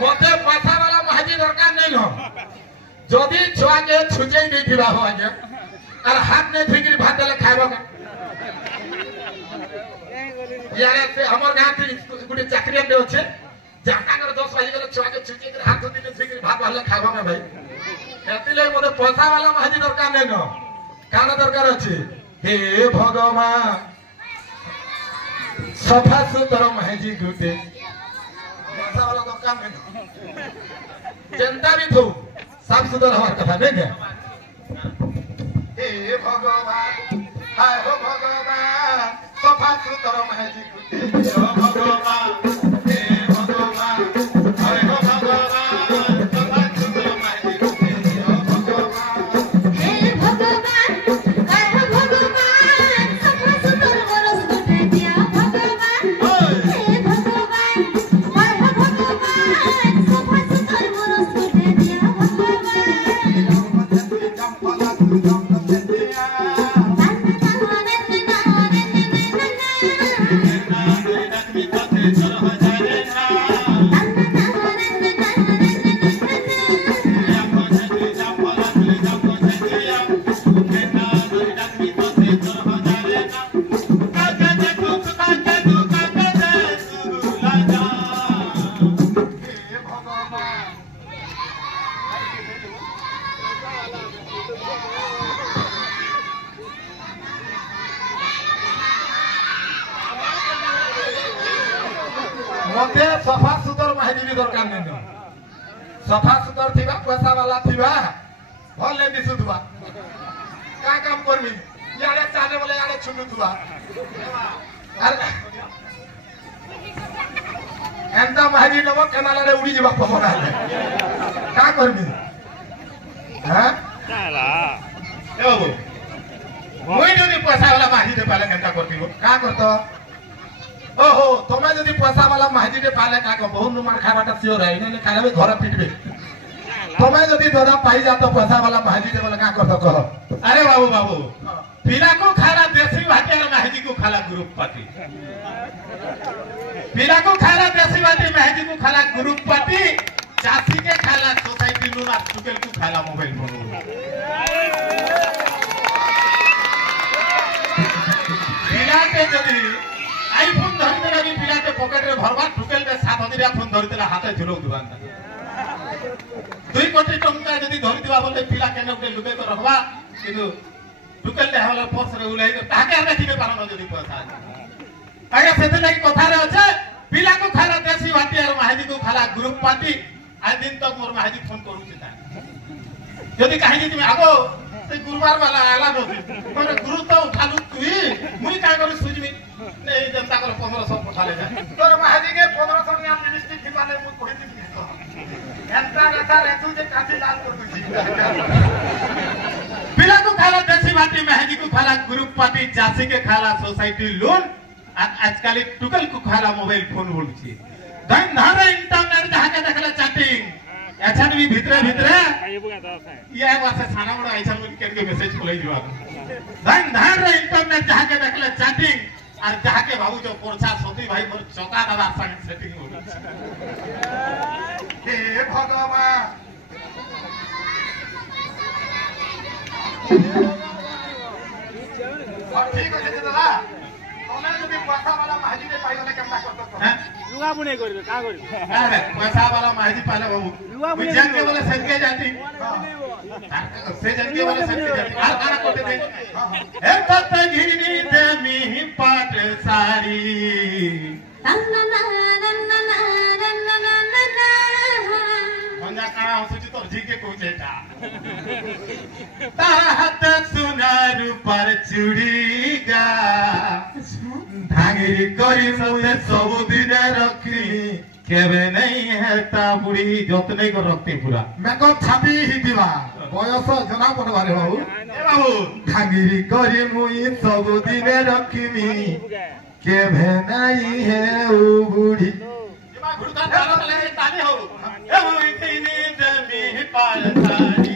मते पैसा वाला महाजी दरकार नहीं हो जदी छुआ के छुजे नहीं दिबा हो आगे और हाथ में फिकर भात देले खाइबो के यार से हमर गांव के गुडी चाकरी में होछे जाका कर 10 बजे गेले छुआ के छुजे के हाथ में फिकर भात वाला खाइबो के भाई एतिले मते पैसा वाला महाजी दरकार नहीं हो काना दरकार अछि हे भगवान सफा सुतरा महाजी गुटे पैसा वाला दरकार नहीं जनता भी तो साफ सुथरा हमार कथा नहीं है हे भगवान हाय हो भगवान सफा सुथरा महाजी गुटे हे भगवान हे भगवान हाय हो भगवान सफा सुथरा महाजी गुटे हे भगवान हे भगवान हाय हो भगवान सफा सुथरा बरस गुटे दिया भगवान हे भगवान हाय हो भगवान सफा सुथरा बरस गुटे दिया मते सफा सुतर महाजी भी दरकार नहीं सफा सुतर थिबा पैसा वाला थिबा भले दिसुथबा का काम करबी यारे चाने बोले यारे छुनुथबा अरे एंता महाजी नमो केनाला रे उड़ी जीवा पवन आले का करबी हैं काला ए बाबू मोई जदी पैसा वाला महाजी दे पाले केनता करबी का करतो ओहो तुम्हें यदि पैसा वाला महाजी दे पाले का को बहुत नुमान खाबाटा सियोर है इने खाइबे घर पिटबे तुम्हें यदि दादा पाई जा तो पैसा वाला महाजी दे बोले का करतो कहो अरे बाबू बाबू पिला को खाला देसी भाटी और महाजी को खाला ग्रुप पार्टी पिला को खाला देसी भाटी महाजी को खाला ग्रुप पार्टी चासी के खाला सोसाइटी लोन और टुकेल को खाला मोबाइल फोन पिला के यदि आईफोन धरि देला भी पिला के पॉकेट रे भरवा टुकेल के 7,000 फोन धरि देला हाथे झुलो दुकान 2 कोटी टंका यदि धरि दिबा बोले पिला केने के लुके को रखवा किंतु टुकेल ले हवाला पर्स रे उलाई ताके आरे थिबे पारन यदि पैसा आगे सेते लागि कथा रे अछि पिला को खाला देसी भाटी और महाजी को खाला ग्रुप पार्टी आज दिन तक मोर महाजी फोन करू छिता यदि कहि जे तुम आगो से गुरुवार वाला आला नथि माने गुरु तो उठालु तुई मुई काय करू सुजमी नहीं जनता को 1500 पठाले जा तोर महाजी के 1500 निया मिनिस्ट्री थिबाले मु कहि दिस एंता नेता रे तू जे काफी लाल कर दुची पिला को खाला देसी भाटी महाजी को खाला ग्रुप पार्टी चासी के खाला सोसाइटी लोन आजकल टुकल को खाला मोबाइल फोन बोलछि धन धारे इंटरनेट जहां के देखला चैटिंग एछन भी भितरे भितरे ये वासे साना बड़ा ऐसा मुझे के मैसेज खोलै दिवा धन धारे इंटरनेट जहां के देखला चैटिंग और जहां के बाबू जो पोरछा सती भाई मोर चौका दादा संग सेटिंग हो हे भगवान ठीक है दादा तोने जदी पैसा वाला महाजी दे पाइले केमता करतो हैं लुगा बुने करबे का करबे अरे पैसा वाला महाजी पाले बाबू विज्ञान के बोले संख्या जाती से जन के बोले संख्या जाती आर काना कोटे दे एक तत घिनी दे मी पाट सारी नन्ना नन्ना नन्ना नन्ना मंजा काना हो सुची तो रूपार चूड़ीगा धांगिरी करी मुझे सबुदिन रखी केवे नहीं है ता बुढ़ी जतने को रखते पूरा मेकअप छापी ही दिवा बयस जना पड़बारे बाबू ए बाबू धांगिरी करी मुई सबुदिन रखीमी केवे नहीं है ओ बुढ़ी एमा घुड़का तारा लगे ताली हो ए हुई तेनी जमी पालतारी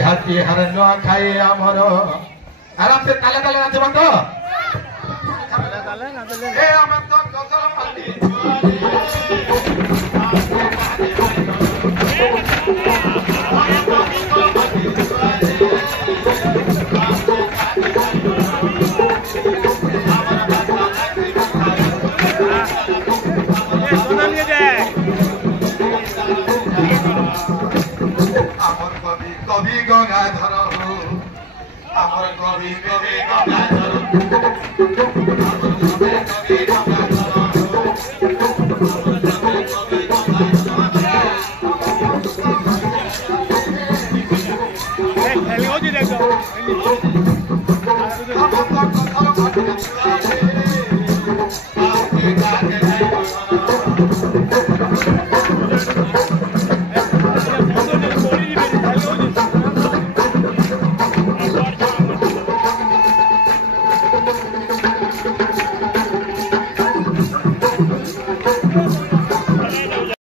घाटी हर नुआ खाए आमर आराम से ताले ताले नाचबा तो ए हमर तो गसर पाली कवि गंगाधर हो आमर कवि कवि गंगाधर कवि गंगाधर हेलो जी देखो